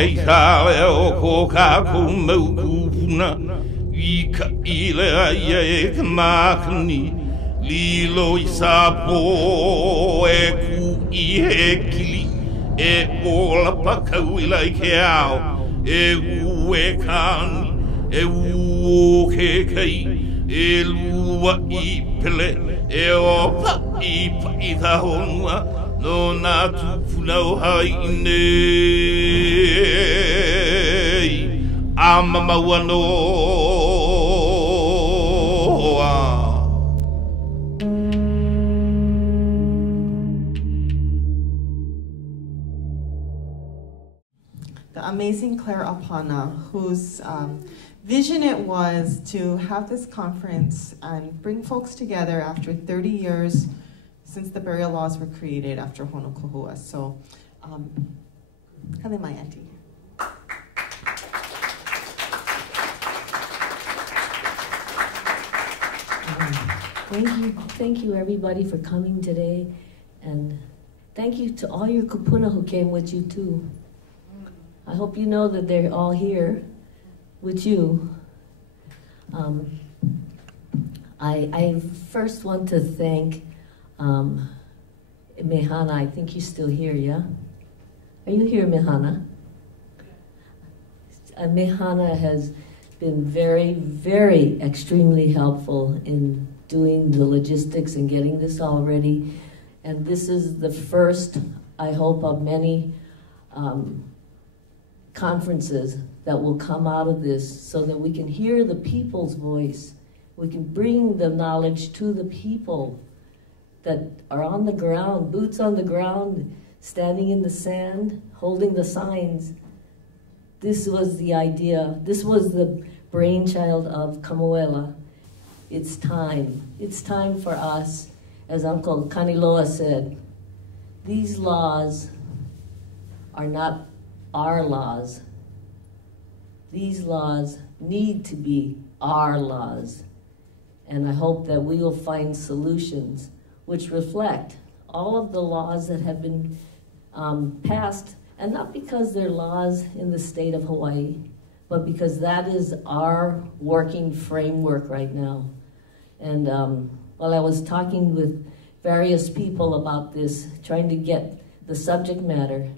kei tāwe o ko kākou mau kūpuna I ka ilea ia e ka mākani Lilo I sāpō e ku I he kili E ola pakau I lai ke ao E u e kāni E u o ke kei E lua I pele E o pa I tā honua No nā tūpuna o hai nei A mamaua noa The amazing Clare Apana, whose vision it was to have this conference and bring folks together after 30 years since the burial laws were created after Honokohua. So, come in, my auntie. Thank you everybody for coming today, and thank you to all your kupuna who came with you too. I hope you know that they're all here with you. I first want to thank Mehana. I think you're still here, yeah? Are you here, Mehana? Mehana has been very, very extremely helpful in doing the logistics and getting this all ready. And this is the first, I hope, of many conferences that will come out of this so that we can hear the people's voice. We can bring the knowledge to the people that are on the ground, boots on the ground, standing in the sand, holding the signs. This was the idea. This was the brainchild of Kamuela. It's time. It's time for us, as Uncle Kaniloa said, these laws are not our laws. These laws need to be our laws. And I hope that we will find solutions which reflect all of the laws that have been passed, and not because they're laws in the state of Hawaii, but because that is our working framework right now. And while I was talking with various people about this, trying to get the subject matter,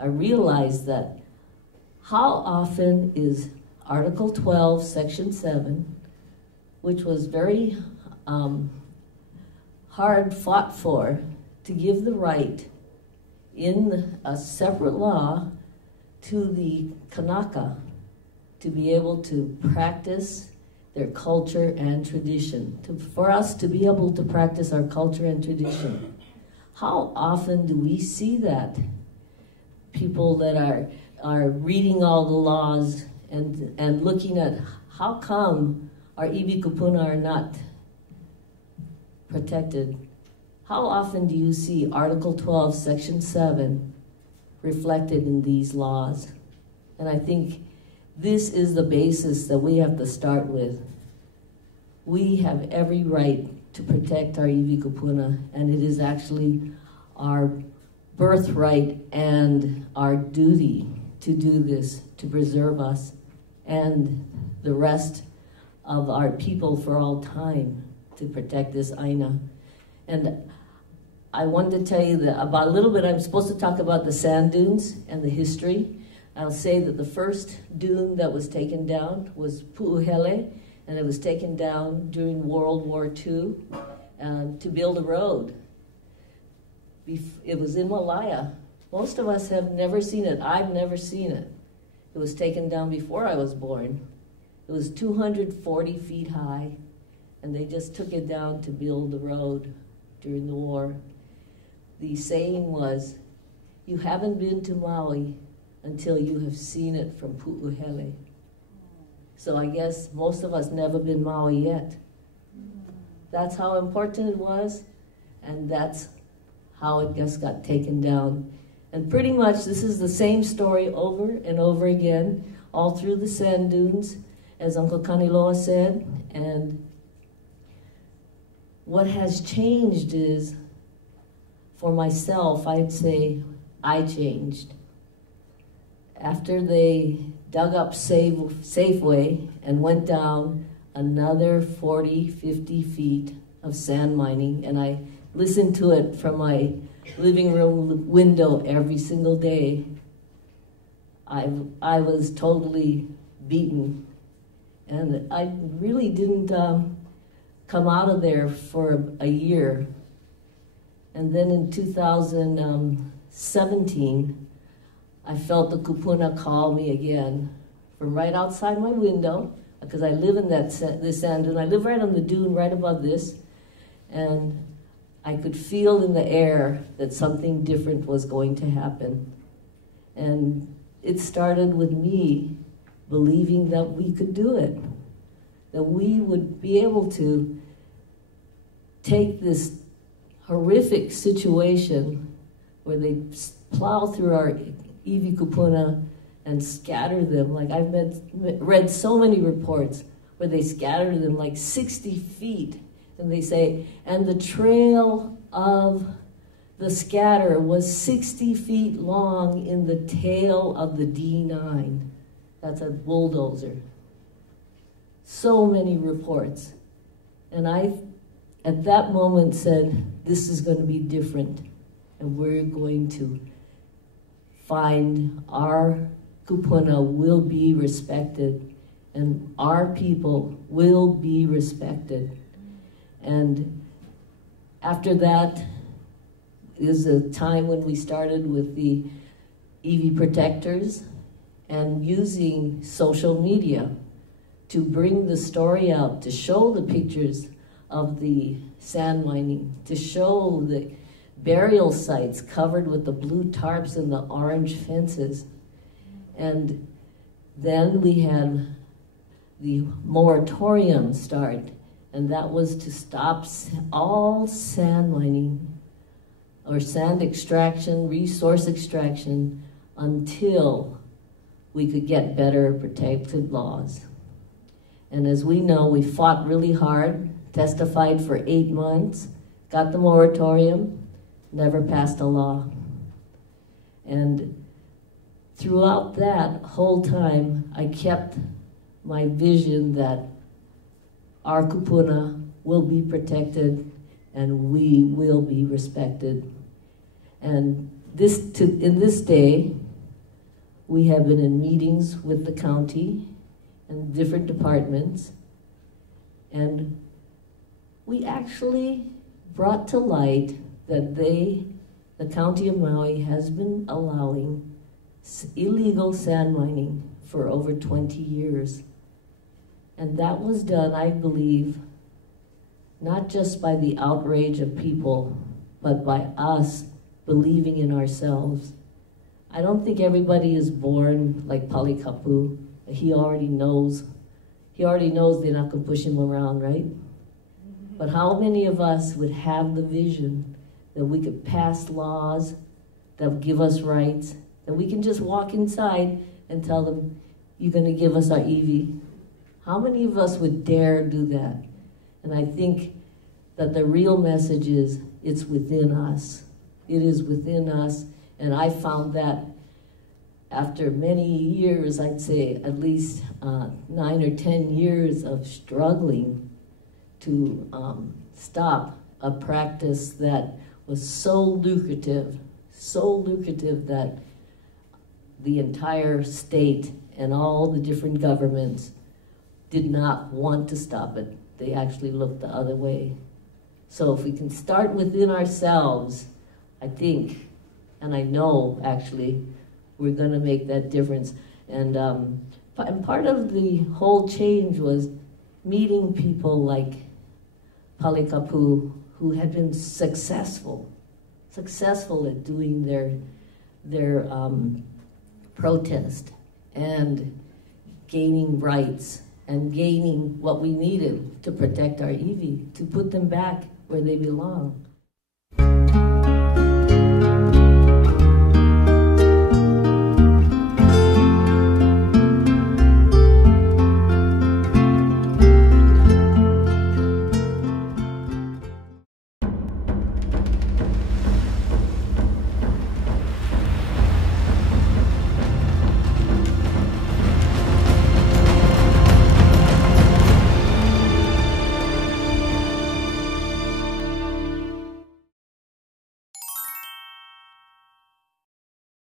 I realized that how often is Article 12, Section 7, which was very hard fought for, to give the right in a separate law to the Kanaka to be able to practice their culture and tradition, for us to be able to practice our culture and tradition. How often do we see that? People that are reading all the laws and looking at how come our iwi kupuna are not protected. How often do you see Article 12, Section 7 reflected in these laws? And I think this is the basis that we have to start with. We have every right to protect our iwi kupuna, and it is actually our birthright and our duty to do this, to preserve us and the rest of our people for all time, to protect this aina. And I wanted to tell you that about a little bit. I'm supposed to talk about the sand dunes and the history. I'll say that the first dune that was taken down was Pu'uhele, and it was taken down during World War II to build a road. It was in Malaya. Most of us have never seen it. I've never seen it. It was taken down before I was born. It was 240 feet high, and they just took it down to build the road during the war. The saying was, you haven't been to Maui until you have seen it from Pu'uhele. So I guess most of us never been Maui yet. That's how important it was, and that's how it just got taken down. And pretty much this is the same story over and over again, all through the sand dunes, as Uncle Kaniloa said. And what has changed is, for myself, I'd say I changed. after they dug up Safeway and went down another 40, 50 feet of sand mining, and I listened to it from my living room window every single day, I was totally beaten. And I really didn't come out of there for a year. And then in 2017, I felt the kupuna call me again from right outside my window, because I live in this sand dune. I live right on the dune right above this, and I could feel in the air that something different was going to happen. And it started with me believing that we could do it, that we would be able to take this horrific situation where they plow through our iwi kupuna and scatter them. Like I've read so many reports where they scatter them like 60 feet, and they say, and the trail of the scatter was 60 feet long in the tail of the D9. That's a bulldozer. So many reports. And I, at that moment, said, this is going to be different. And we're going to find our kupuna will be respected, and our people will be respected. And after that is a time when we started with the iwi protectors and using social media to bring the story out, to show the pictures of the sand mining, to show the burial sites covered with the blue tarps and the orange fences. And then we had the moratorium start, and that was to stop all sand mining or sand extraction, resource extraction, until we could get better protected laws. And as we know, we fought really hard, testified for 8 months, got the moratorium, never passed a law. And throughout that whole time, I kept my vision that our kupuna will be protected and we will be respected. And in this day, we have been in meetings with the county and different departments, and we actually brought to light that the county of Maui has been allowing illegal sand mining for over 20 years. And that was done, I believe, not just by the outrage of people, but by us believing in ourselves. I don't think everybody is born like Pali Kapu. He already knows they're not going to push him around, right? But how many of us would have the vision that we could pass laws that would give us rights, that we can just walk inside and tell them, you're going to give us our iwi? How many of us would dare do that? And I think that the real message is, it's within us. It is within us. And I found that after many years, I'd say at least 9 or 10 years of struggling to stop a practice that was so lucrative that the entire state and all the different governments did not want to stop it. They actually looked the other way. So if we can start within ourselves, I think, and I know actually, we're going to make that difference. And part of the whole change was meeting people like Pali Kapu, who had been successful at doing their protest and gaining rights and gaining what we needed to protect our iwi, to put them back where they belong.